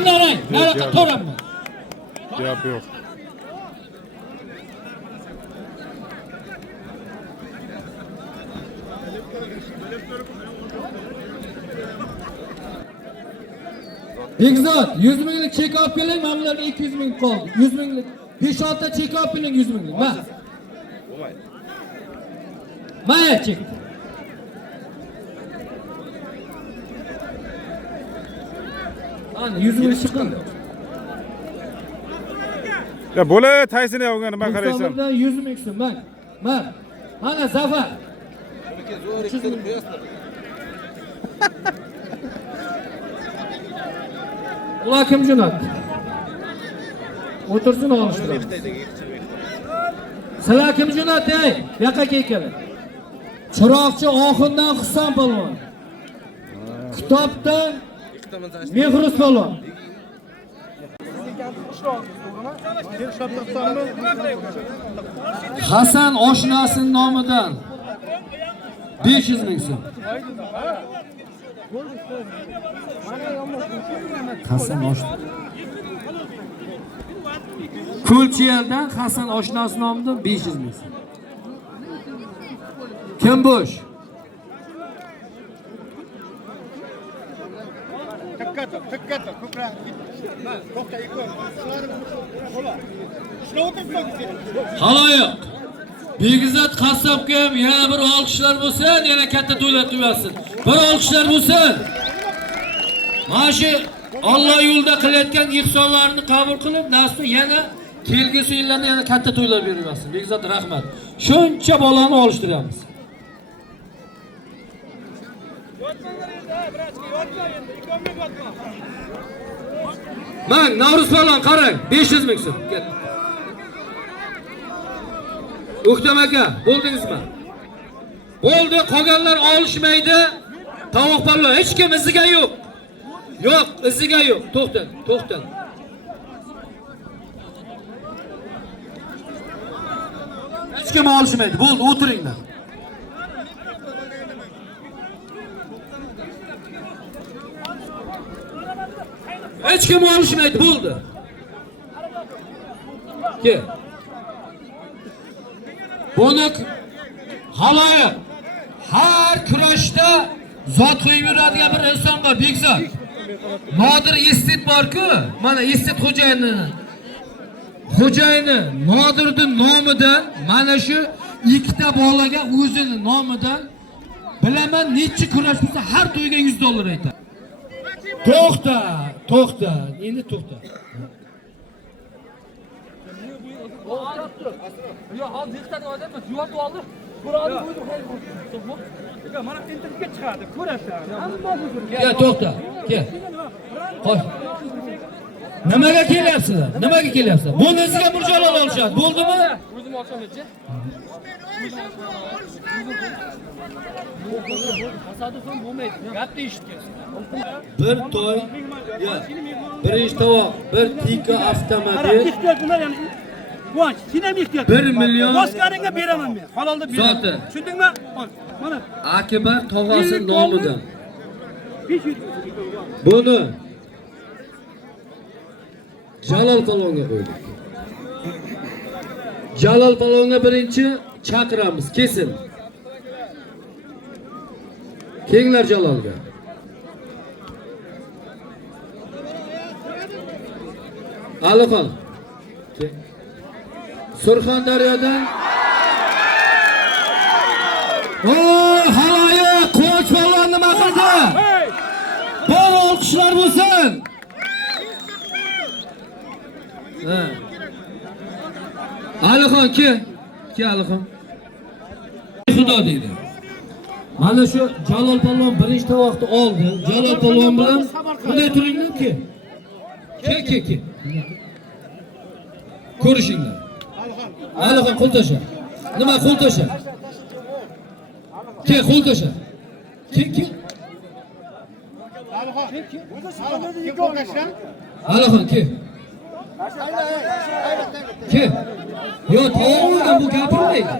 Tinglarang, nariyoqqa to'g'rama. Gap yo'q. Bekzod 100 minglik chek olib keling, men bularga 200 ming qoldi. 100 minglik 5-6 ta chek olib keling 100 minglik. Ma. Mana chek. Ana 100 ming chiqdi. Ya bo'la taysini olgan nima qaraysan? Musobaqadan 100 ming so'm, bak. Mana Zafar. Ular kim jo'natdi? O'tirsin olishtiramiz. Sizlar kim jo'natdi? Bu yoqqa kelinglar. Chiroqchi Oxundan Husan polvon. Kitobdan Mehruz polvon. Hasan oshnasining nomidan 500 ming so'm. Hasan oshnasi. Ko'lchiyeldan Hasan oshnasi nomidan 500 ming so'm. Kim bo'sh? Tıkkatı, ko'krak. To'xta, ikki. Shuna o'tirsin. Haloyiq. Begizat qassobga ham yana bir olqishlar bo'lsin, yana katta to'ylar to'ysin. Bir olqishlar bo'lsin. Mana shu Alloh yo'lida qilayotgan ihsonlarni qabul qilib, nasib yana kelgusi yillarda yana katta to'ylar beraversin. Begizat rahmat. Shuncha bolani olishtiramiz. Mang, Navruz polvon qarang, 500 ming so'm. Ket. O'ktam aka, bo'ldingizmi? Bo'ldi, qolganlar olishmaydi. Tovoq polvon hech kim iziga yo'q. Yo'q, iziga yo'q. To'xtan. Hech kim olishmaydi. Bo'ldi, o'tiringlar. Hech kim olishmaydi, bo'ldi. Kel. Buni haloyiq har kurashda zot qo'yib yuradigan bir inson bor, Bekzod. Nodir Estet bor-ku, mana Estet xo'jayini Nodirning nomidan mana shu ikkita bolaga o'zining nomidan bilaman necha kurash bo'lsa har to'yga 100 dollar aytadi. To'xta. Endi to'xta. Ya hozir yiqitadi odam, yuvib oldi. Ko'radi qo'ydi, hayır. Mana internetga chiqadi, ko'rasiz. Ya to'xta. Kel. Qo'y. Nimaga kelyapsizlar? Buni sizga murjalol olishadi. Bo'ldimi? O'zim olsam-chi. Tasodifan bo'lmaydi. Gapni eshitgansiz. Bir to'y, birinchi tovoq, bir tika avtomobil. Ehtiyoj bular yani. Quvonch, sen ham ehtiyoj. 1 million. Bosganingga beraman men. Halolda beraman. Zoti. Tushundingmi? Mana Akibar tog'asi nomidan. Buni Jalol polvonga qo'ydik. Jalol polvonga birinchi chaqiramiz, kesin. Kenglar Jalolga. Alixon. Surxondaryodan. Voy, haloyiq, Qo'ch polvon nima qildi? Bol olqishlar bo'lsin. Alixon ke Alixon. Xudo deydi. Mana shu Jalol polvon birinchi tovoqni oldi. Jalol polvon bilan bunday turinglar ke. Ke. Ko'rishinglar. Alixon qo'l tasha. Nima qo'l tasha? Ke qo'l tasha. Ke. Alixon ke. Ke. Yo, to'g'ridan bu gapirmaydi.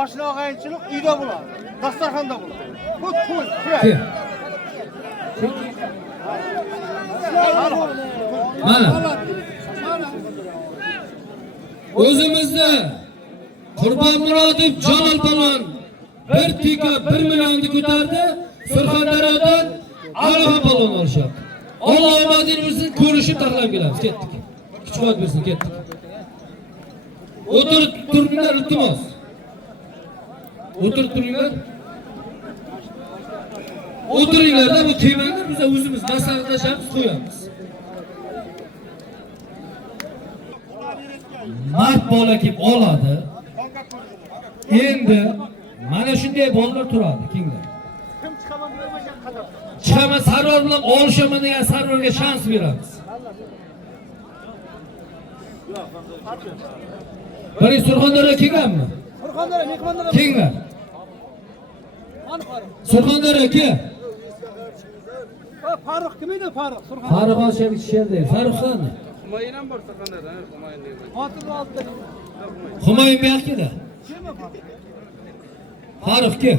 oshna og'ayinchilik uyda bo'ladi. Dasturxonda bo'ladi. Bu to'y. Mana. O'zimizda Qurbon Murodov Jalol Palon bir tika 1 millionni ko'tardi. Surxondaryodan Alloh Palon olishyapti. Alloh omadingizni ko'rishib taxlab kelamiz. Ketdik. Kuch-quvvat bersin, ketdik. O'tirib turinglar, iltimos. O'tirib turinglar. O'tiringlarda bu kelmanglar, biz o'zimiz maslahatlashamiz, qo'yamiz. Mard bola kelib oladi. Endi mana shunday bolalar turadi, kenglar. Chiqaman Sarvar bilan olishaman degan Sarvarga shans beramiz. Bari Surxondaryo kelganmi? Surxondaryo mehmonlar. Kenglar. Surxondaryo ke? Farruh kim edi Farruh? Surxondaryo. Farruh Hoshimov sherda. Farruh qani? Humayun ham bor Surxondaryoda, Humayun deyman. Xotirni oldi. Humayun bu yoqda. Kimmi Farruh? Farruh ke?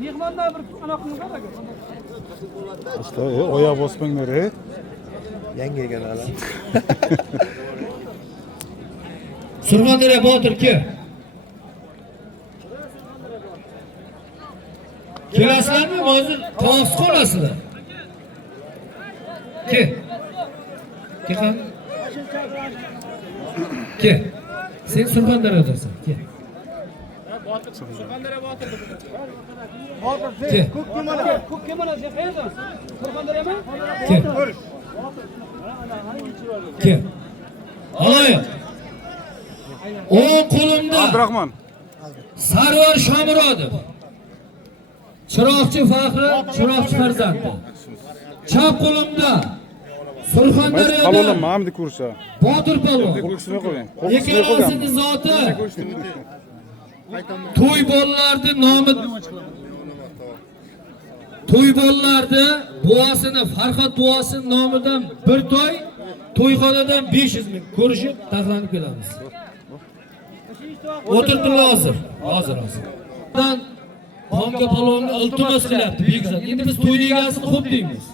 Mehmonlar bir anaqani qaraga. İşte oya bosmanglar. Yangi egalar. Surxondaryo Botir ke? Kelasizlarmi? Hozir tavsiz qolasizlar. Ke? Ke qani? Ke? Sen Surxondaryodasan. Ke? Ke? Ko'k kemana sen qayerdan? Surxondaryomi? Ke? Ke? Aloy. O'ng qo'limda Abdurahmon. Sarvar Shomurodov. Chiroqchi Faxri, Chiroqchi farzandi. Chap qo'limda Maysa Surxondaryoda palondan mamdi ko'rsa. Botir palon. Qo'rqishni qo'ying. Ikkalasini zoti to'y bolalarni nomi to'y bolalarni buvasini Farhod buvasini nomidan bir to'yxonadan 500 ming ko'rishib taxlanib kelamiz. O'tirdilar hozir. Dan Xonga palonni iltimos qilyapti Bekzod. Endi biz to'yni egasini xo'p deymiz.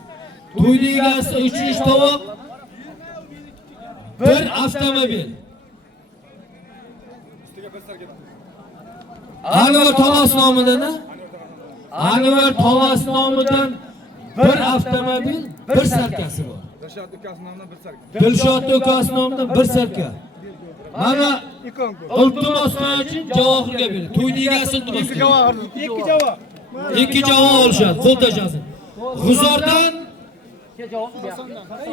To'yni egasi 3 tovoq, bir avtomobil. Anvar Tomas nomidan, Anvar Tomas nomidan bir avtomobil, bir sarkasi bor. Dilshod ukasi nomidan bir sarka. Mana iltimos uchun Javohirga berdi. To'yni egasi iltimos qildi. Ikki javob. Ikki javob olishadi, qo'l tashlasin. G'uzordan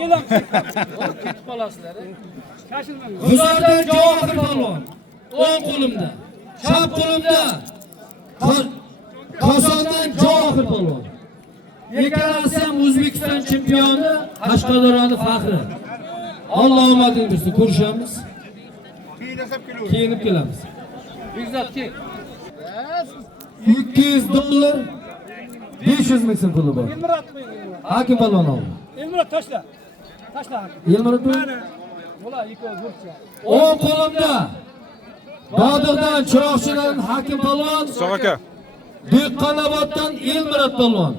E'lon ketib qolasizlar. Shoshilmang. G'uzordan Javohir palon. O'ng qo'limda, chap qo'limda Kosondan Javohir palon. Ikkalasi ham O'zbekiston chempioni, Qashqadaryoning faxri. Alloh omadingizni bersin, ko'rishamiz. Kiyinib kelamiz. Bekzod kel. $200, 500 ming so'm puli bor. Elmurod qo'ying. Hakim palon oldi. Elmurod tashla. Tashla. Elmurod Bular ikkovi burcha. o'ng qo'limda Dodirdan Chiroqchidan Hakim palon, Soq aka. Dehqonoboddan Elmurod palon.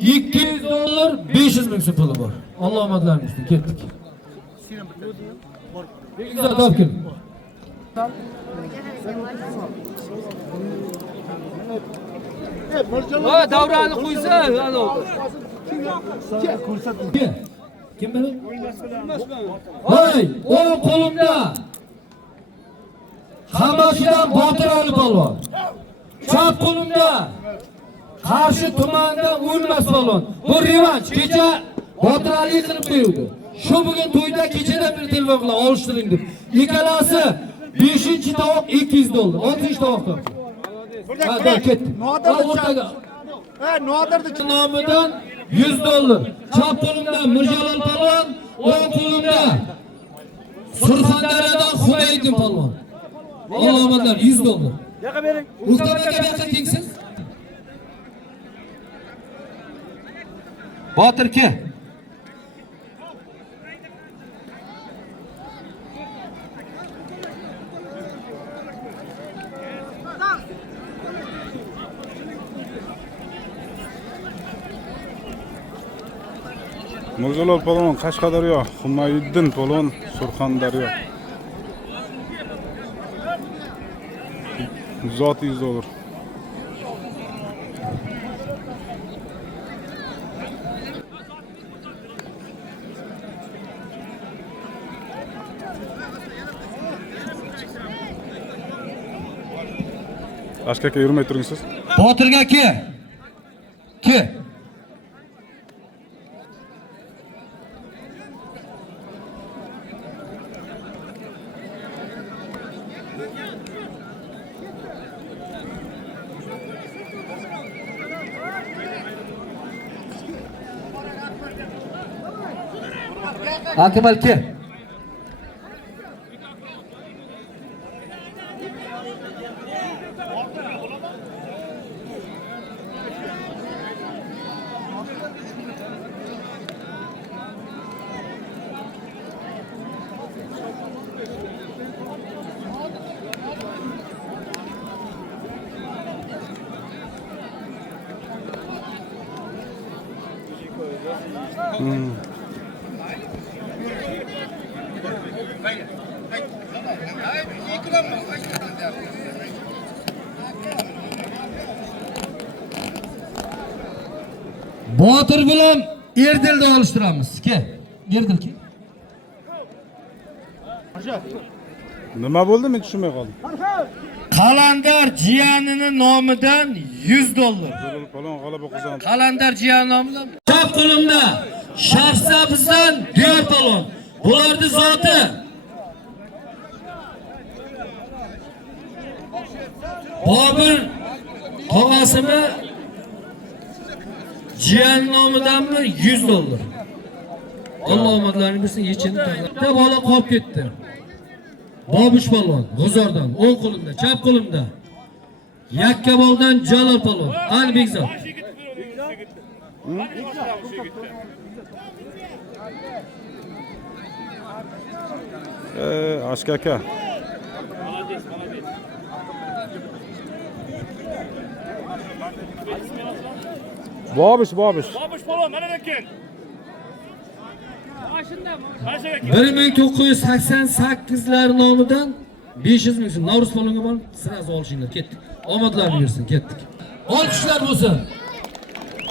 $200, 500 ming so'm puli bor. Alloh omadlarini bersin, ketdik. Bekzod olib kel. Va davrani qo'ysa, ana. Kim bilan? Voy, o'ng qo'limda Xamashidan Botir Ali palon. Chap qo'limda Qarshi tumanida O'lmas palon. Bu revanch kecha Botir Ali qilib qo'ydi. Shu bugun to'yda kechadan bir telefon bilan olishtiring deb. Ikkalasi 5-tovoq $200, 6-tovoq. Hadi ketdi. O'rtaga. Nodirni Nomidan $100. Chap qo'limda Mirjalol palon, o'ng qo'limda Surxondaryodan Humaydin palon. Alomatlar $100. yoqqa bering. Muhtaram aka bu yoqqa kengsiz. Botir ke. Mirjalol polvon Qashqadaryo, Humayiddin polvon Surxondaryo. Zot $100. Aşk aka yurmay turing siz. Botirga ke. Ke. Akmal ke. Botir bilan Erdilni olishtiramiz. Ke. Erdil ke. Nima bo'ldi, men tushunmay qoldim. Qalandar jiyanining nomidan $100. Mirjalol polvon g'alaba qozondi. Qalandar jiyani nomidan. Chap qo'limda Shaxsa bizdan Diyor polvon. Bularning zoti. Bobur tog'asimi jiyan nomidanmi $100. Allah omadlarini bilsin, yechini taqdir. Bola qolib ketdi. Bobush polvon G'uzordan o'ng qo'limda, chap qo'limda. Yakkaboldan Jalol polvon. Qani Bekzod. Aşk aka. Bobush. Bobush polvon mana ekan. 1988'lar nomidan 500 ming so'm Navruz polvonga borib siraz olishinglar, ketdik. Omadlarini bersin, ketdik. Olqishlar bo'lsin.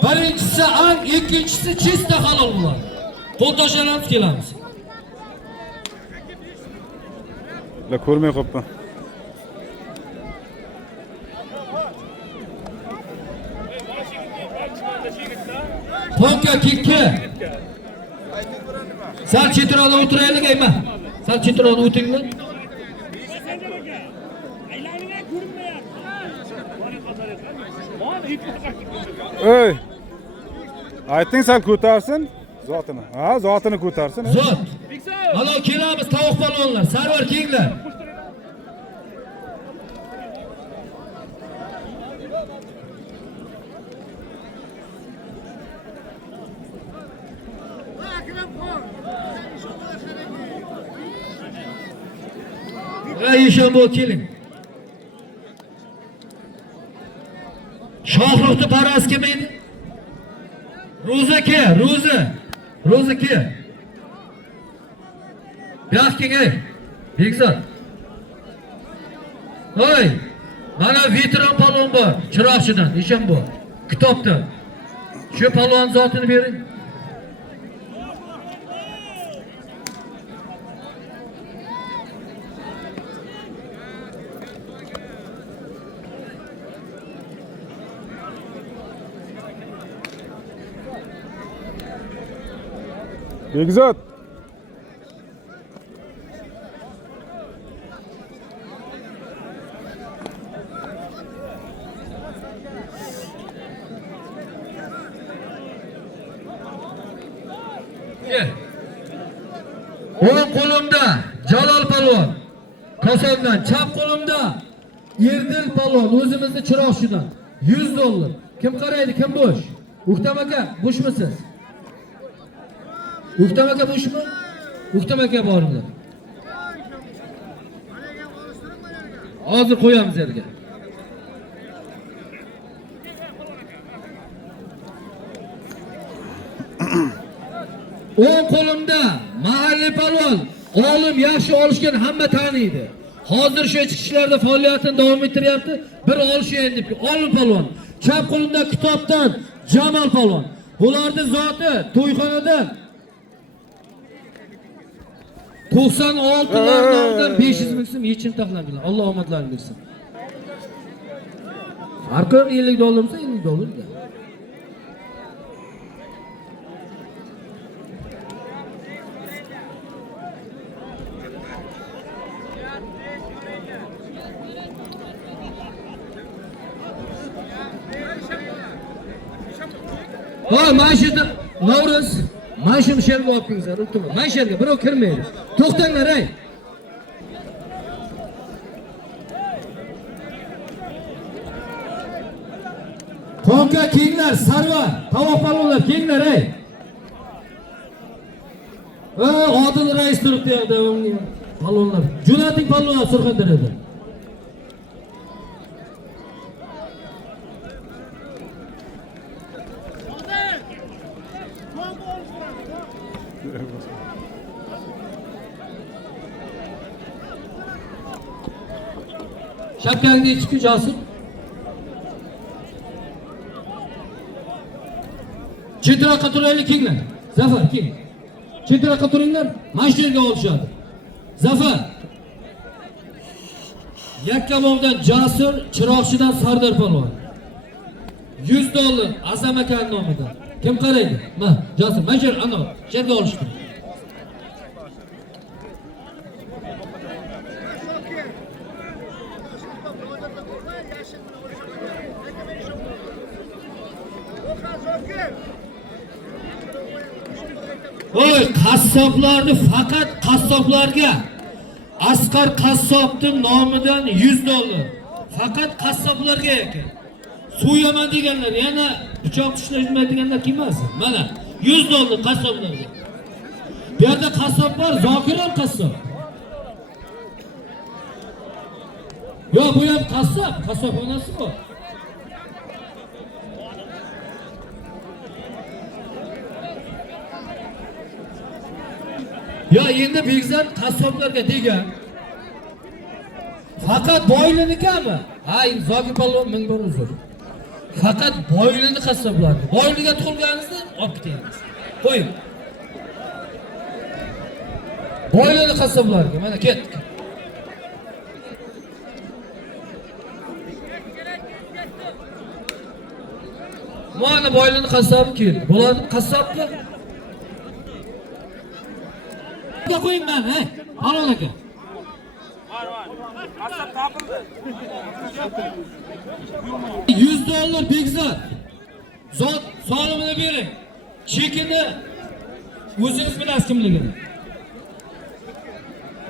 Birinchisi ang, ikkinchisi chista halol bo'ladi. Qo'l tashlab kelamiz. La ko'rmay qopman. Tonka kikki. Sal chetroqda o'tiraylik ayma. Sal chetroqda o'tinglar. Ey. Ayting sal ko'tarsin zotini. Ha, zotini ko'tarsin. Zot. Alo kelamiz tovuq polvonlar, Sarvar kelinglar. Ayşembo keling. Shohruxni paras kelmaydi. Ro'za ke, Ro'za ke. Yo'q kelgay. Bekzod. Hoy, mana veteran palvon bor, Chiroqchidan, Eshembo. Kitobda. Shu palvon zotini bering. Bekzod. O'ng qo'limda Jalol polvon. Kosondan, chap qo'limda Erdil polvon, o'zimizni Chiroqchidan $100. Kim qaraydi, kim bo'sh? Uktam aka, bo'shmisiz? Uktam aka bo'shmi? Uktam aka boringlar. Hozir qo'yamiz yerga. o'ng qo'limda mahalliy palvon, olim yaxshi olishgan hamma taniydi. Hozir shu ichki ishlarda faoliyatini davom ettiryapti. Bir olishayin deb. Olim palvon. Chap qo'limda kitobdan Jamal palvon. Bularning zoti to'yxonada 96'lardan 500 ming so'm yechim taxlangan. Alloh omadlarini bersin. Farqi $50 bo'lsa $50 da. Ha, maşında Navruz, maşım şerge opingizlar, unutma. Men şerge birov kirmaydi. To'xtanglar, ey. Tonka kenglar, sarvar, tovoq palvonlar kenglar, ey. Odil rais turibdi yoqda, palvonlar. Jo'nating palvonlar Surxondaryoda. Şapkangni ichib Jasur. Chetroqqa turaylik kenglar. Zafar keng. Chetroqqa turinglar. Mashinaga olishadi. Zafar. Yakkabog'dan Jasur, Chiroqchidan Sardor palvon. $100 Azam aka nomidan. Kim qaraydi? Ma, Jasur, mana ana yerga olishdi. Oy, qassoblarni faqat qassoblarga Asqar qassobning nomidan $100. Faqat qassoblarga ekan. So'yaman deganlar, yana pichoq tishlashmaydiganlar kim emas? Mana $100 qassoblarga. Bu yerda qassob bor, Zokir ham qassob. Yo, bu ham qassob, qassobxonasi bor. Ya endi Bekzat qassoblarga degan. Faqat boylinikami? Ha, Zokir palvon ming bor uzr. Faqat boylini qassoblarga. Boyliga tug'ilganingizni olib ketingiz. Qo'ying. Boylini qassoblarga mana ketdik. Mana boylini qassobi keldi. Bularni qassobmi? Qo'ying men, he? Halol aka. Qassob topildi. $100 Bekzat. Zot solimini bering. Chekini o'zingiz bilasiz kimligini.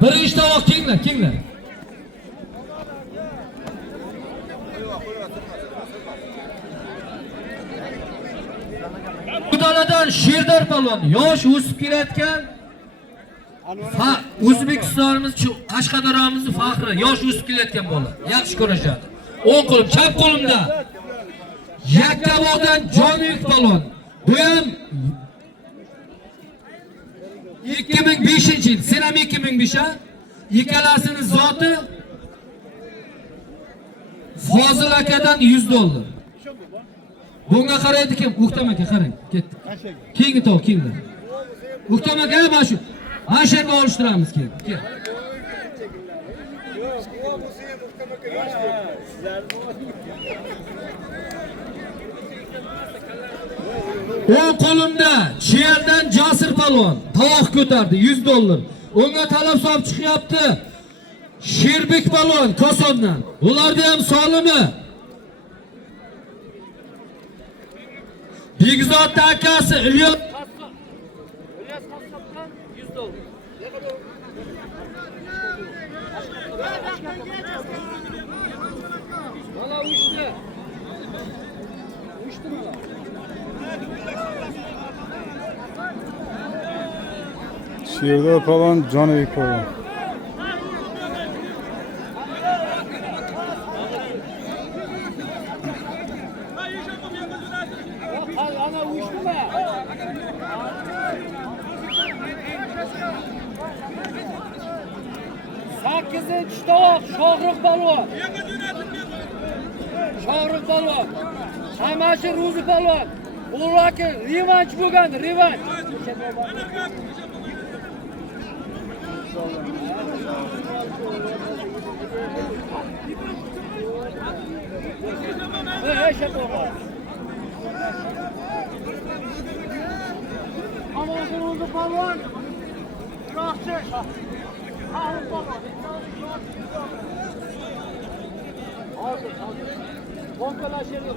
Birinchi tovoq kenglar, kenglar. Xudoladan Sherdor palvon, yosh o'sib kelayotgan O'zbekistonimiz, Qashqadaryomizni faxri, yosh o'sib kelayotgan bola. Yaxshi ko'rishadi. O'ng qo'lim, chap qo'limda Yakkabog'dan Jonibek palvon. Bu ham 2005-yil, sen ham 2005 ha? Ikkalasini zoti Fozil akadan $100. Bunga qaraydi kim? O'ktam aka qarang, ketdi. Keyingi to'q, keyingi. O'ktam aka mana shu. Mana shu yerga olishtiramiz keyin. Kel. O'ng qo'limda Chiyerdan Jasur palvon tovoq ko'tardi $100. Unga talab solib chiqyapti. Sherbek palvon Kosondan. Ularda ham solimi? Bekzot akasi Ilyos qassobdan $100. Mana uyushdi. Uyushdi mana. Sherdor palvon, Jonibek palvon. Ana uyuştu mu? 8-chi tovoq Shohrux polvon. Shohrux polvon. Hamachi Ruzi polvon. Ularga revanch bo'lgan, revanch. Hamachi Ruzi polvon. Rohchi. Shohrux polvon. Hozir. Bonkalashadi.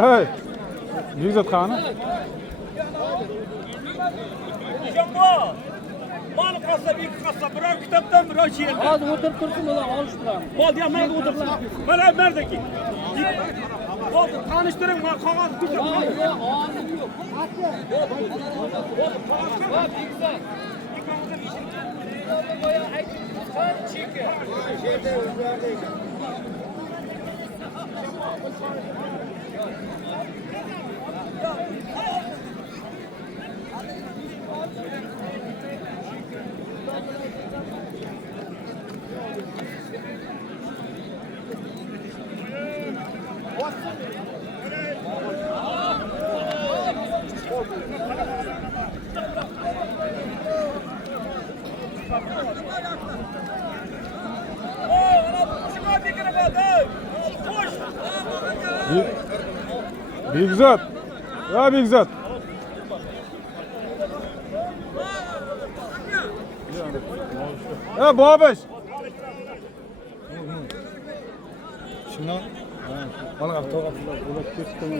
Hey. Yigit qani? Mal qasab, ikki qasab, biror kitobdan biror she'r. Hozir o'tirib tursin, ular olishtiramiz. Bo'ldi, mayli o'tirsin. Mana berdiki. Bo'ldi, tanishtiring, men qog'oz ko'chirib. Yo'q, hozir yo'q. Va bizlar. Boya aytib, cheki. Yerda o'zlarda ekan. Begzod. Ya Begzod. Ya Babish. Shuni olib to'g'ab bo'lib ketdim.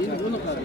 Endi buni qara.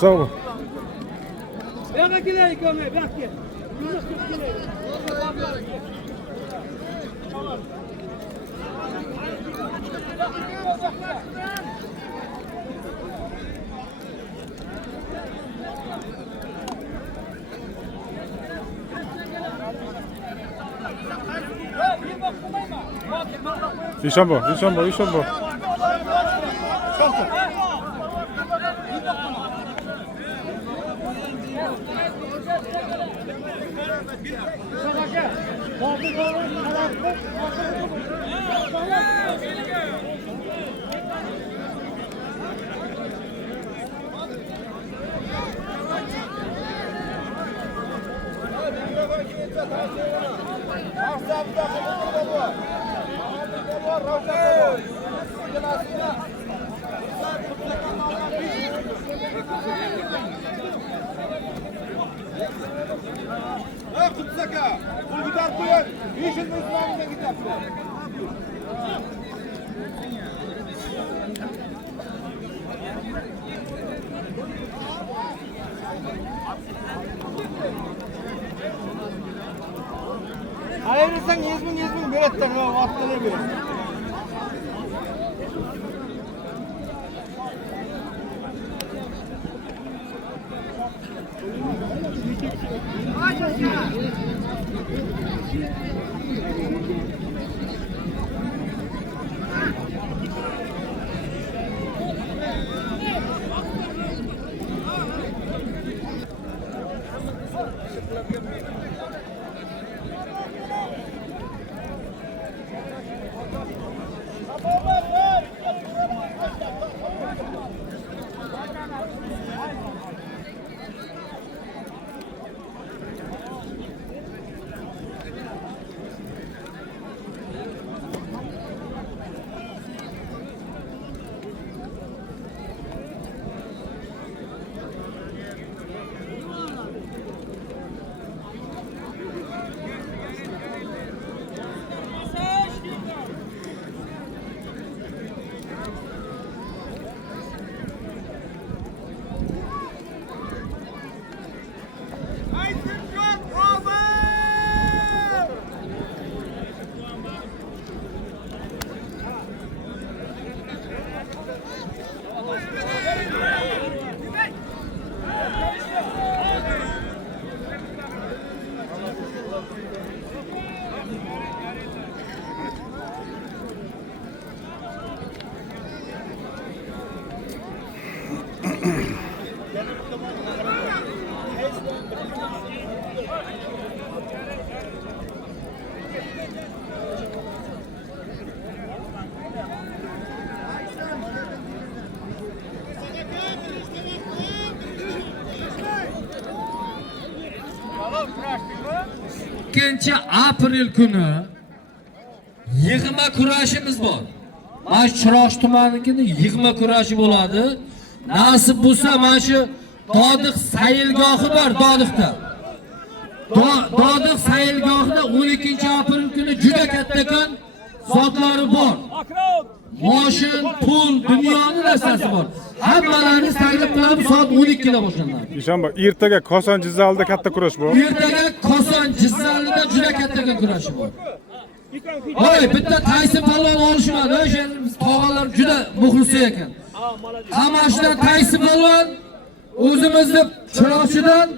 Sağ ol. Bırak gidelim gömleği, bırak gel. Yunus tut gidelim. İşambo. Ayırırsan 100.000 veretten o atları ver. Ikkinchi aprel kuni yig'ma kurashimiz bor. Mana shu Chiroq tumanidagi yig'ma kurashi bo'ladi. Nasib bo'lsa mana shu Dodiq sayilgohi bor Dodiqda. Dodiq sayilgohida 12 aprel kuni juda katta kun zotlari bor. Moshin, pul, dunyoning narsasi bor. Hammalaringiz taklif qilib soat 12 da boshlanadi. Ishonma, ertaga Koson Jizzalida katta kurash bu. Ertaga Koson Jizzalida juda katta kurash bor. Voy, bitta Tayson palvon olishmadi. O'sha tog'alar juda muxlis ekan. Qamashdan Tayson palvon, o'zimizning Chiroqchidan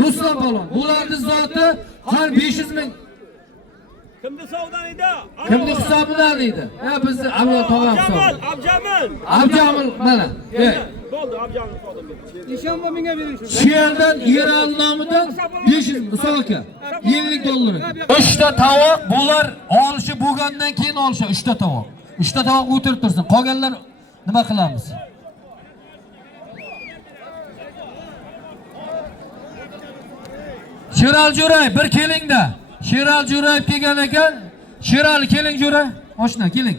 Ruslan palvon. Bularning zoti har 500 ming. Kimni savdan edi? Kimni hisobidan edi? Bizni avval tog'am hisobi. Abjamil mana. Bo'ldi, Abjamil savdan. Ishonma menga bering. Shu yerdan Eral nomidan 500 misolga $50. 3 ta tovoq bular olishi bo'lgandan keyin olishi 3 ta tovoq. 3 ta tovoq o'tirib tursin. Qolganlar nima qilamiz? Sheral Jo'ray bir kelingda. Sheral Jo'ray kelgan ekan. Sheral keling Jo'ray. Oshna keling.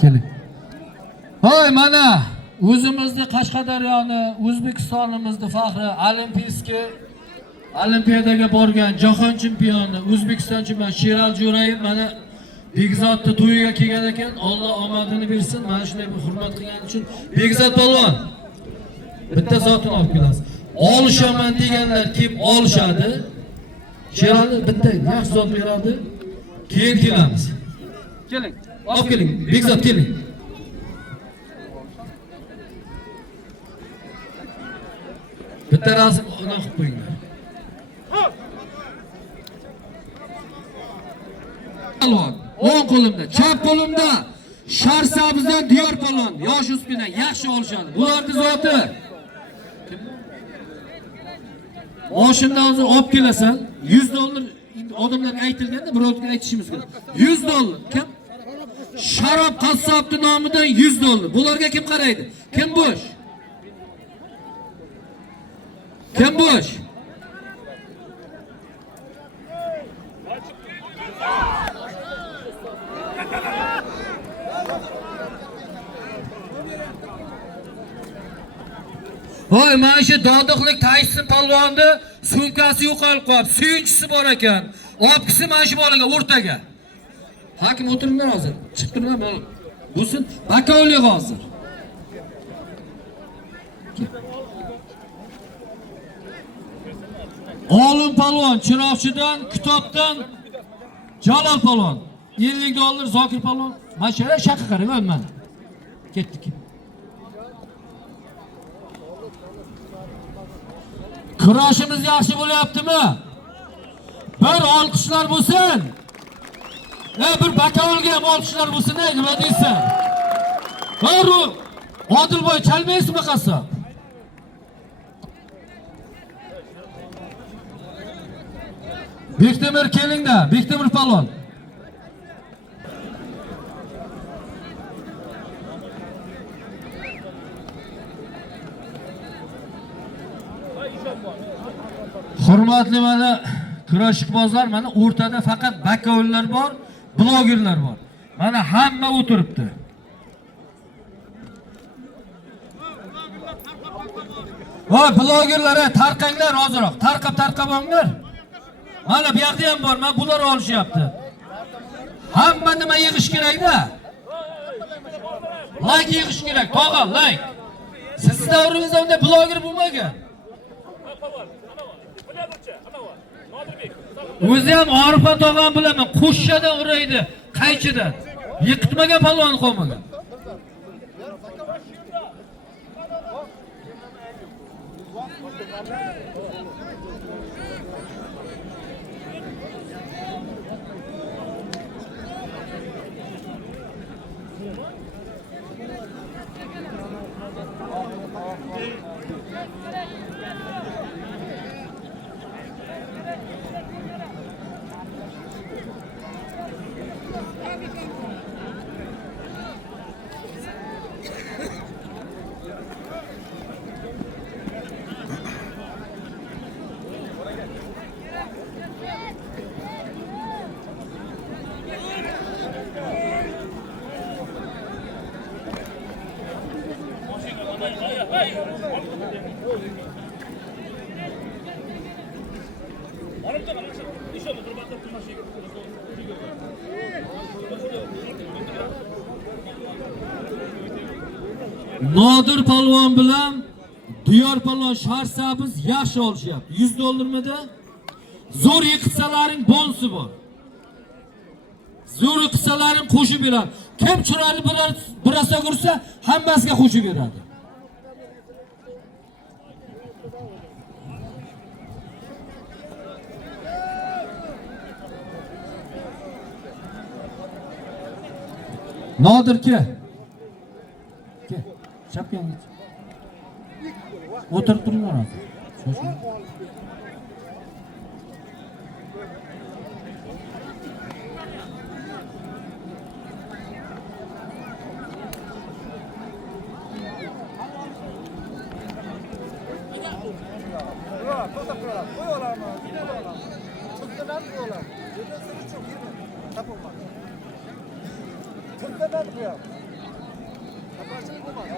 Keling. Hoy mana o'zimizni Qashqadaryoni, O'zbekistonimizni faxri Olimpiadaga borgan jahon chempioni, O'zbekiston chempioni Sheral Jo'rayev mana Begzodning to'yiga kelgan ekan. Alloh omadini bersin. Mana shunday bir hurmat qilgani uchun Begzod polvon bitta zotini olib kelasiz. Olishaman deganlar kelib olishadi. Sheralni bitta yaxshi zot beradi. Keyin kelamiz. Keling. Olib keling. Begzod keling. Bitta rasm ona qilib qo'yinglar. Palvon, o'ng qo'limda, chap qo'limda Sharsabzdan Diyor palvon, yosh ustidan yaxshi olishadi. Bularning zoti. Moshindan hozir olib kelasan, $100 odamlar aytilganda birovga aytishimiz kerak. $100. Kim? Sharob qassobning nomidan $100. Bularga kim qaraydi? Kim bo'sh? Kim bo'sh? Voy, mana shu dodiqlik Tayson palvonni sumkasi yo'qolib qolib, suyunchisi bor ekan. Olib kelsa mana shu bolaga o'rtaga. Hakim o'tiringlar hozir. Chiqib turinglar bo'lib. Busin bakovlik hozir. Olim palvon Chiroqchidan, Kitobdan Jalol palvon. $50 Zokir palvon. Mana shu shaqa qarang, mana. Ketdik. Kurashimiz yaxshi bo'lyaptimi? Bir olqishlar bo'lsin. Bir bakovulga ham olqishlar bo'lsin, nima deysan? To'g'ri. Odilboy chalmaysizmi qassob? Bektemir kelingda, Bektemir palvon. Hurmatli mana kurashchiqbozlar, mana o'rtada faqat bakovullar bor, blogerlar bor. Mana hamma o'tiribdi. Voy blogerlar, tarqanglar hozirroq. Tarqab olinglar. Mana bu yoqda ham bor, mana bular olishyapti. Hamma nima yig'ish kerak-da? Like yig'ish kerak, tog'a, like. Siz davringizda unday bloger bo'lmagan. O'zi ham Orifat tog'am bilaman, qo'shchadan uraydi, qaychidan. Yiqitmagan palvon qolmagan. Nodir polvon bilan Diyor polvon Sharsabız yaxshi olishyapti. 100 dollarmidi? Zo'r yiqitsalaring bonsi bor. Zo'r yiqitsalaring qo'shib beradi. Kim chiroyli birasa ko'rsa, hammasiga qo'shib beradi. Nodir ke. Ke. Shapkangni. O'tirib turinglar hozir. Shoshmang. To'xtab turadilar. Qo'yaverarmi? Qo'yaverarmi? To'xtadan qo'yaverarmi? Yo'ldan uchun girma. Tapolma. To'xtadan qo'yamiz. Qaparchilik bo'lmadi.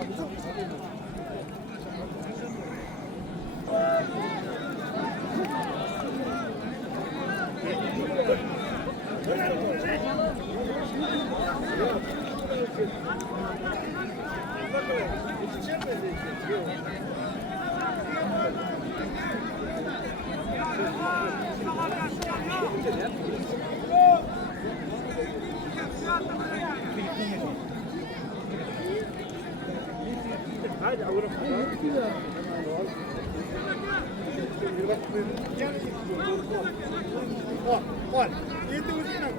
Ol. Endi o'zingni.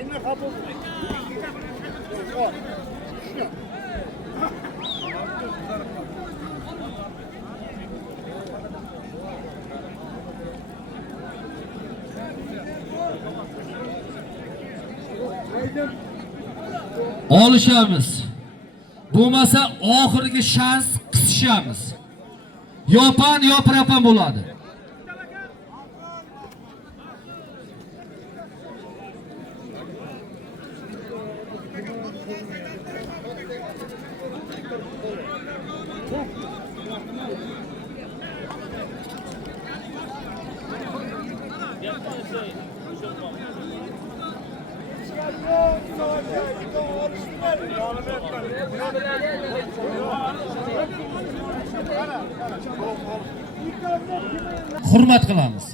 Endi xafa bo'lma. Ol. Shuna. Olishamiz. Bo'lmasa oxirgi shans qisishamiz. Yopan yoprapan bo'ladi. Hurmat qilamiz.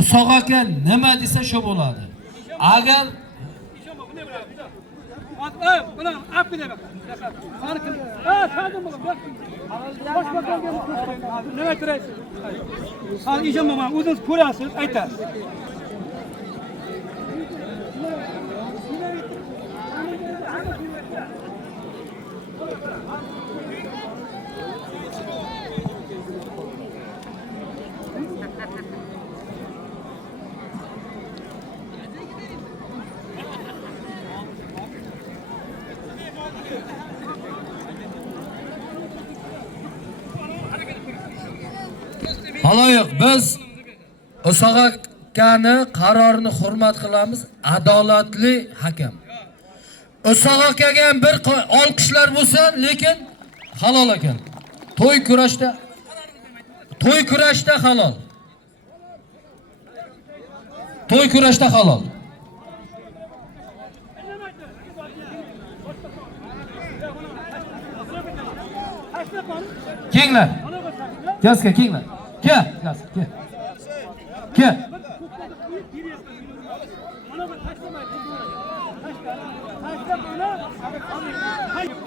Usoq aka nima desa shu bo'ladi. Agar buni olib kelaman. Nima kiraysiz? Hali ishonmayman. O'zingiz ko'rasiz, aytasiz. Haloyiq, biz Usoq akani qarorini hurmat qilamiz. Adolatli hakam. Usoq akaga ham bir olqishlar bo'lsin, lekin halol ekan. To'y kurashda halol. To'y kurashda halol. Kenglar. Gaska kenglar. Kel, kel. Kel.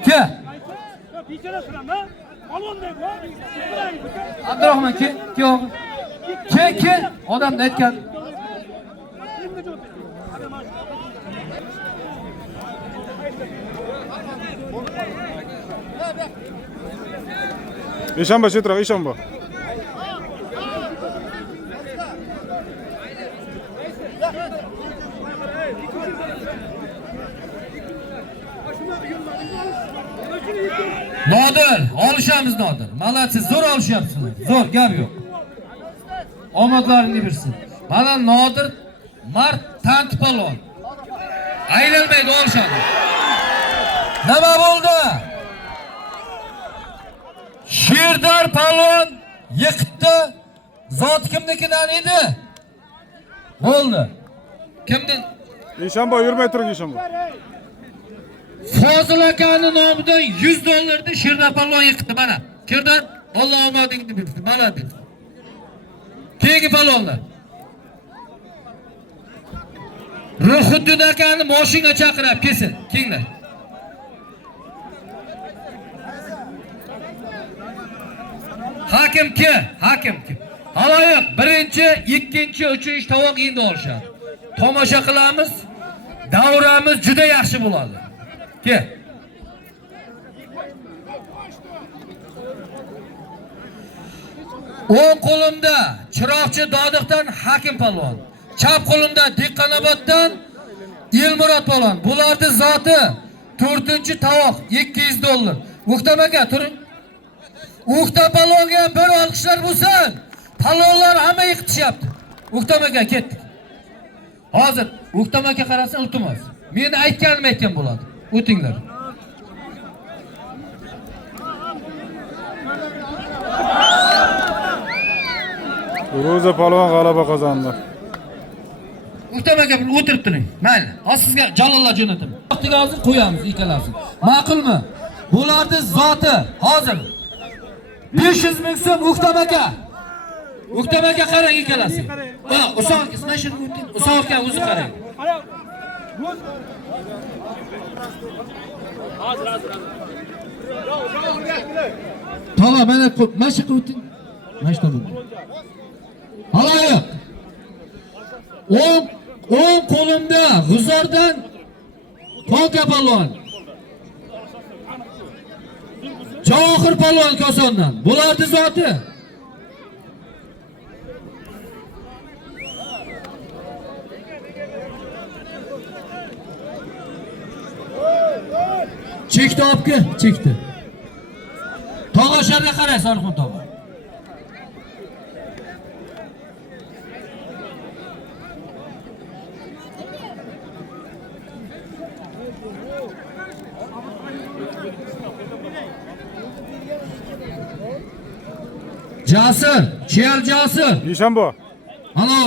Kel. Abdurahmon ke, o'g'il. Ke, odam aytgan. Ishonba chetroq, ishonba. Nodir, olishamiz Nodir. Malatsiz, zo'r olishyapsizlar. Zo'r, gap yo'q. Omadlaringni bersin. Mana Nodir Mart tanti polvon. Aylanmaydi, olishadi. Nima bo'ldi? Sherdor polvon yiqitdi. Zot kimnikidan edi? Bo'ldi. Kimdan? Eshonboy yurmay turing Eshonboy. Fozil akaning nomidan 100 dollarni Shirnapalon yiqdi mana. Kirdan Alloh omadingni bersin. Mana deb. Keyingi palonlar. Ruhiddin akani mashina chaqirib kelsin. Kenglar. Hakim kim? Haloyiq birinchi, ikkinchi, uchinchi tovoq endi olishadi. Tomosha qilamiz. Davramiz juda yaxshi bo'ladi. Kel. O'ng qo'limda Chiroqchi Dodiqdan Hakim palvon. Chap qo'limda Dehqonoboddan Elmurod palvon. Bularning zoti 4-tovoq 200 dollar. O'xtam aka turing. O'xtam palvonga bir olqishlar bo'lsin. Palvonlar hamma yiqitishyapti. O'xtam aka ketdik. Hozir O'xtam aka qarasin iltimos. Meni aytganim aytgan bo'ladi. O'tinglar. Ro'za palvon g'alaba qozondi. O'xtam aka bir o'tirib turing. Mayli. Hozir sizga jalollar jo'nataman. Vaqtiga hozir qo'yamiz ikkalasini. Ma'qulmi? Bularning zoti hozir 500 ming so'm O'xtam aka. O'xtam aka qarang ikkalasi. Usoq aka, mana shu o'ting. Usoq aka o'zi qarang. Tamam, mana shu o'ting. Mana shu o'ting. Haloyiq. O'ng qo'limda G'uzordan Tonka palvon. Javohir palvon Kosondan. Bularning zoti. Chekdi olibki, chekdi. Tog'asharga qarang, Sarxon tog'a. Jasur, Chiyal Jasur. Eshonboy. Ana,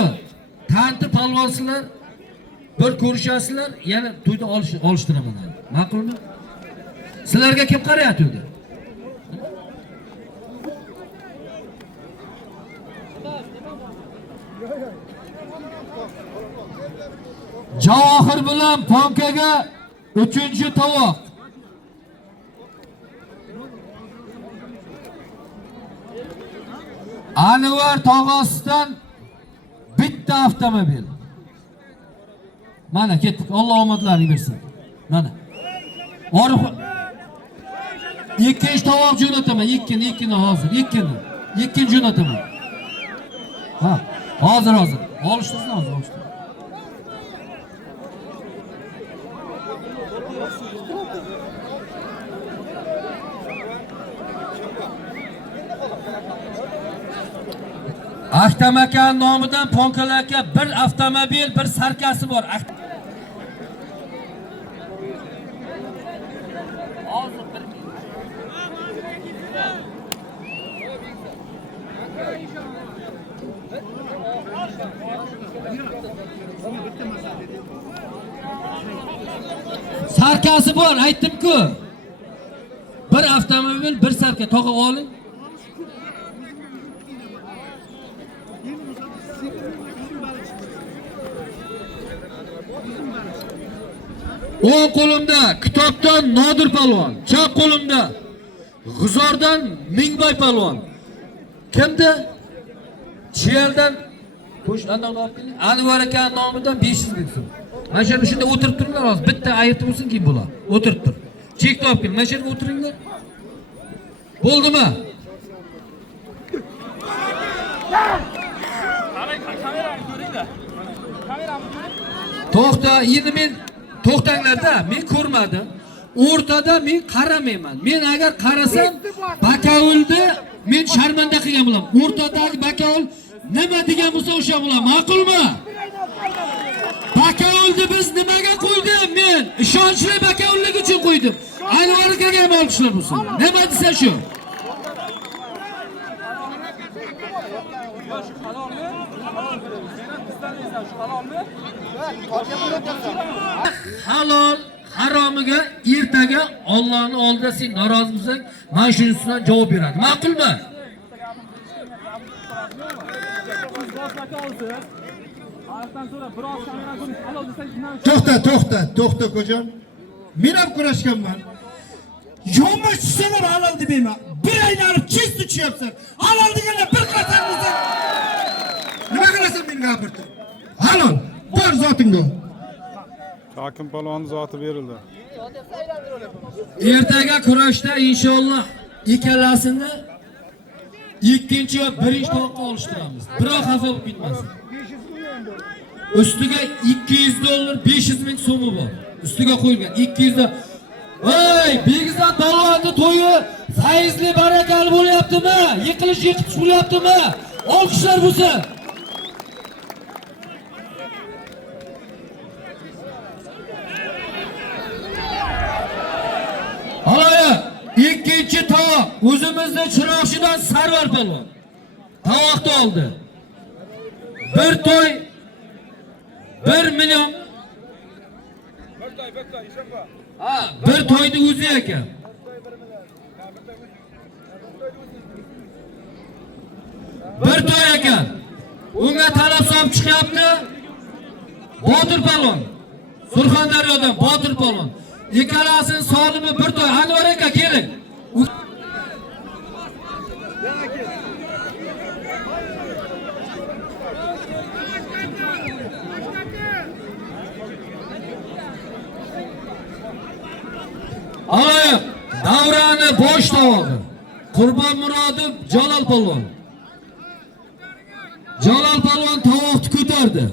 tanti palvonsizlar bir ko'rishasizlar, yana to'yda olishtiraman. Ma'qulmi? Sizlarga kim qarayapti unda? Javohir bilan Ponkaga 3-tovoq. Anvar tog'asidan bitta avtomobil. Mana ketdik. Alloh omadlarini bersin. Mana. Orif 2-tovoq jo'nataman. 2 hozir. 2 jo'nataman. Ha, hozir. Olishdingiz hozir. Ahtam aka nomidan Ponkalar aka bir avtomobil, bir sarkasi bor. Sarkasi bor, aytdim-ku. Bir avtomobil, bir sarka tog'a oling. O'ng qo'limda Kitobdan Nodir palvon, chap qo'limda G'uzordan Mingboy palvon. Kimda? Chiyaldan qo'shlandan olib keling. Anvar aka nomidan 500 ming so'm. Mana shu shunda o'tirib turinglar hozir. Bitta ayirib bo'lsin keyin bo'ladi. O'tirib tur. Chekni olib keling. Mana shu yerga o'tiringlar. Bo'ldimi? To'xta, endi men to'xtanglarda, men ko'rmadim. O'rtada men qaramayman. Men agar qarasam, bakavulni men sharmanda qilgan bo'laman. O'rtadagi bakavul nima degan bo'lsa o'sha bo'laman. Ma'qulmi? Bakavulni biz nimaga qo'ydim men? Ishonchli bakavullik uchun qo'ydim. Anvar akaga ham olishlar bo'lsin. Nima desa shu? Halol haromiga ertaga Allohning oldida sen norozi bo'lsang, mana shuning ustidan javob beradi. Ma'qulmi? To'xta ko'jam. Men ham kurashganman. Yo'lma tushsalar halol demayman. Bir aylanib chest tushyapsan. Halol deganda bir qatarmisan. Nima qilasan menga gapirdi? Halol, bor zotingga. Hakim polvon zoti berildi. Ertaga kurashda inshaalloh ikkalasini ikkinchi va birinchi to'qqa olishtiramiz. Biroq xafa bo'lib ketmasin. Ustiga 200 dollar 500 ming so'mi bor. Ustiga qo'yilgan 200 da. Voy, Begizat polvonni to'yi faizli barakali bo'lyaptimi? Yiqilish bo'lyaptimi? Olqishlar bo'lsin. Halaya, ikkinchi tovoq o'zimizda Chiroqchidan Sarvar polvon. Tovoqni oldi. Bir to'y 1 million. Ha, bir to'yni o'zi ekan. Bir to'y ekan. Unga talab solib chiqyapti. Botir polvon. Surxondaryodan Botir polvon. Ikkalasining solimi bir to'y. Anvar aka keling. Alayım, davrani bosh tovog'i. Qurbon Murodov Jalol polvon. Jalol polvon tovoqni ko'tardi.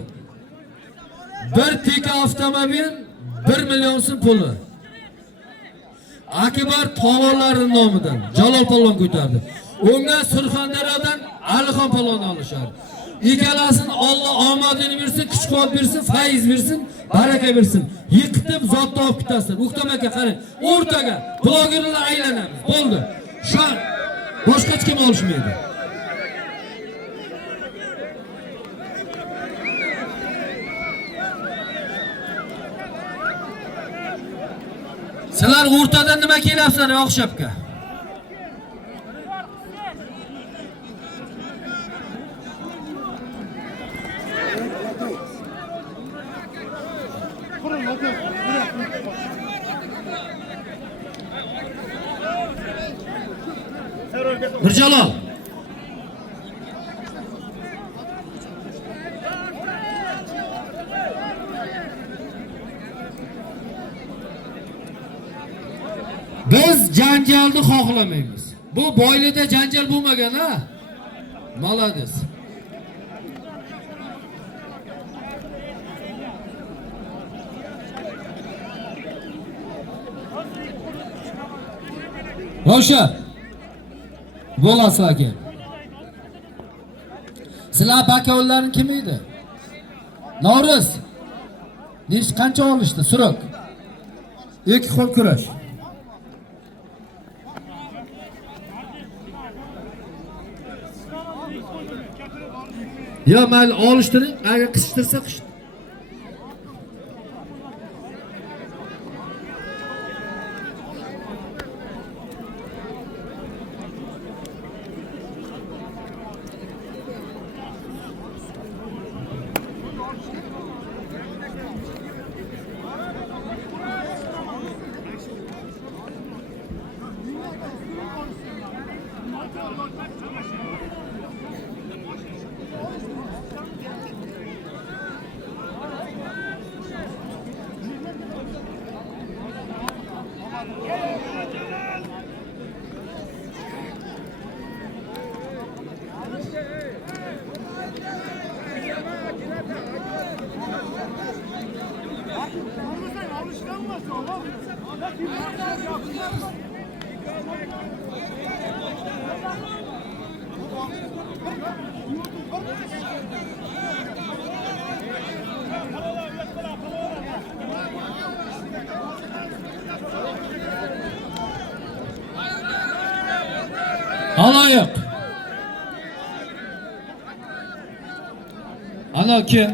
Bir tek avtomobil 1 million so'm puli. Akbar tovoqlari nomidan Jalol polvon ko'tardi. Unga Surxondaryodan Alixon polvon olishar. İkkalasini Alloh omadini bersin, kuch-quvvat bersin, faiz bersin, baraka bersin. Yiqitib zotni olib ketasin. O'ktam aka qarang, o'rtaga blogerlar aylanamiz. Bo'ldi. Shu boshqa hech kim olishmaydi. Sizlar o'rtadan nima kelyapsizlar, o'xshabka? Mirjalol. Biz janjalni xohlamaymiz. Bu boylida janjal bo'lmagan, ha? Malades. Ro'sha. Bo'lasa aka. Sizlar bakaollaring kim edi? Noriz. Nesh qancha olishdi? Surok. Ikki qo'l kurash. Ya mayli olishtiring, agar qishtirsa qishtir. Haloyiq. Ana kim?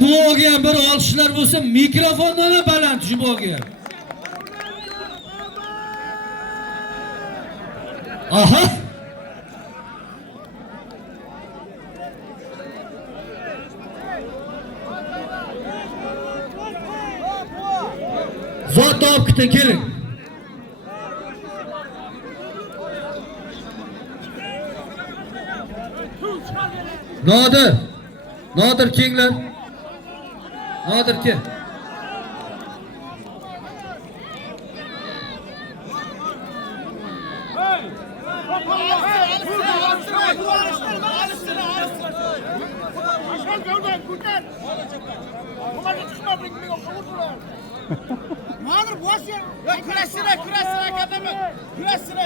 Bu olgan bir olishlar bo'lsa mikrofondan ham baland tushib olgan. Aha. Zot topib kitin keling. Nodir kenglar. Nodir ke. Nadir boş ver. Ya kurasına kadamı. Kurastıra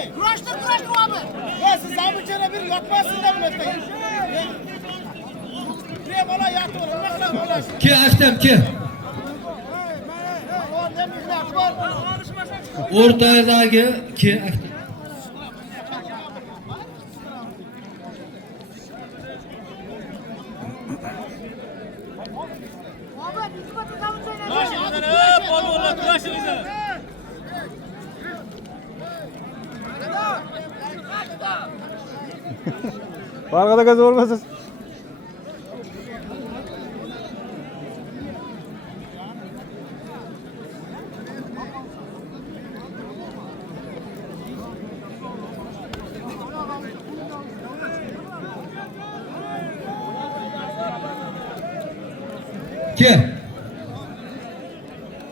abi. Ya siz zabıçana bir yatmazsın da millet. Buraya bana yatır. Ne kadar bana. Ke Aktam ke. O'rtadagi ke Aktam. Arkada gaz olmasın.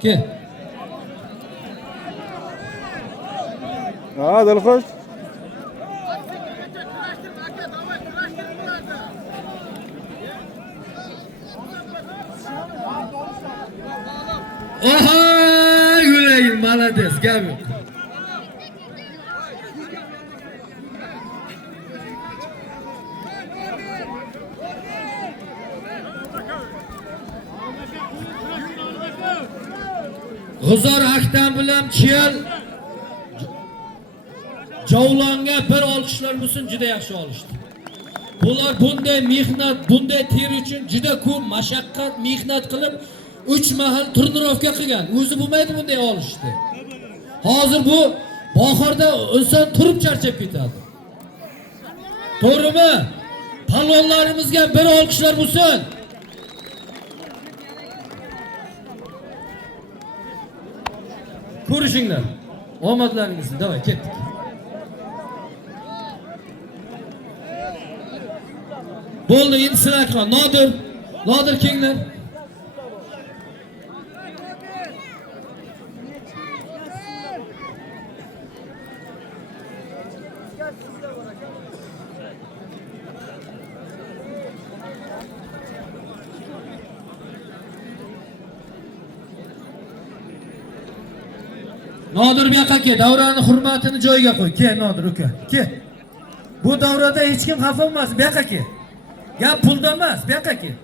Ke. Ha, Dilxo'sh. Oha, yüreğim malades, gel. G'uzor Aktam bilan Chiyal Javlonga bir olishlar bo'lsin, juda yaxshi olishdi. Bular bunday mehnat, bunday ter uchun juda ko'p mashaqqat, mehnat qilib 3 mahal turnirovka qilgan. O'zi bo'lmaydi bunday olishdi. Hozir bu bahorda inson turib charchab ketadi. To'g'rimi? Palvonlarimizga bir olishlar bo'lsin. Ko'rishinglar. Omadlaringizni, davay ketdik. Bo'ldi, endi sizlar qilgan. Nodir kenglar. Nodir bu yoqqa kel, davrani hurmatini joyiga qo'y. Kel Nodir uka, kel. Bu davrada hech kim xafa bo'lmasin, bu yoqqa kel. Gap pulda emas, bu yoqqa kel.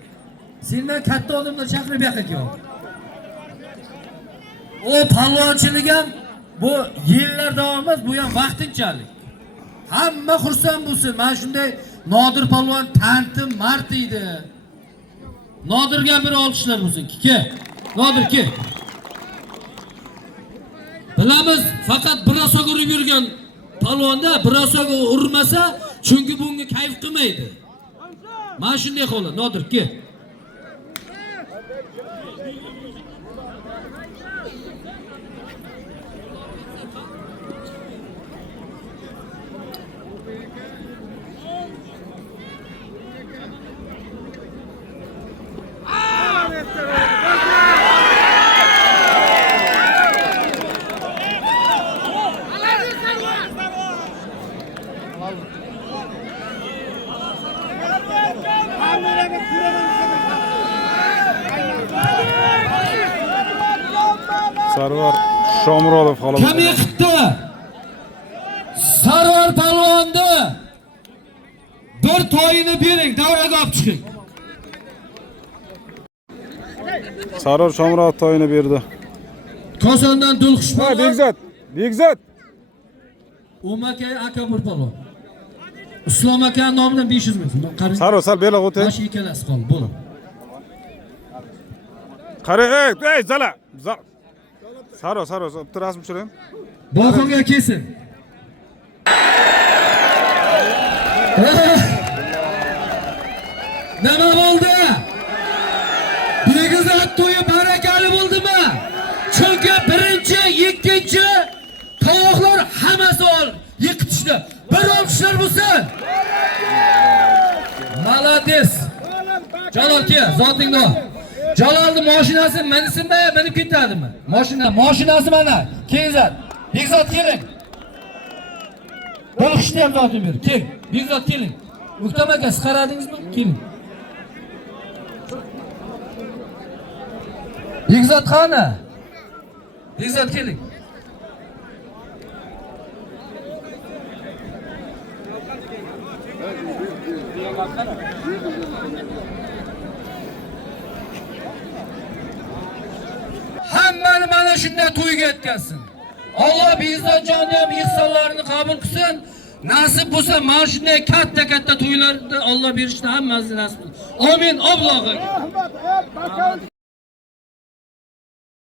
Sendan katta odamlar chaqirib bu yoqqa kel. O palvonchilik ham bu yillar davom emas, bu ham vaqtinchalik. Hamma xursand bo'lsin. Mana shunday Nodir palvon tantim mart edi. Nodirga bir olishlar bo'lsin. Kel. Nodir kel. Bilamiz, faqat birosoga urib yurgan palvonda birosoga urmasa, chunki bunga kayf qilmaydi. Mana shunday holat. Nodir kel. Hammalarga ko'raman. Sarvar Shomurodov g'olib Kim bo'ldi. yiqitdi? Sarvar palvonni bir to'yini bering, davraga olib chiqing. Sarvar Shomurodov to'yini berdi. Kosondan Dulqish Ha, palvon, Bekzat. Umakay aka bir palvon. Islom aka nomidan 500 ming. Qarang. Sarvar sal bela o'tay. Mana shu ikkalasi qoldi, bo'ldi. Qara, zala. Sarvar, bitta rasm tushirayim. Boqonga kelsin. Nima bo'ldi? Begizat to'yi barakali bo'ldimi? Chunki birinchi, ikkinchi tovoqlar hammasi yiqitishdi. Bir olqishlar bo'lsin. Malades. Jalol kel, zotingni ol. Jalolni mashinasi menisinmi, minib ketadimi? Mashinasi mana. Kenzat. Begzat keling. Bo'lishni ham zotim ber. Kel, Begzat keling. O'ktam aka, siz qaradingizmi? Keling. Begzat qani? Begzat keling. Hammani mana shunday to'yga yetkazsin. Alloh Begzatjonni ham ihsonlarini qabul qilsin. Nasib bo'lsa, mana shunday katta to'ylarda Alloh berishni hammasi nasib qilsin. Amin, Allohga.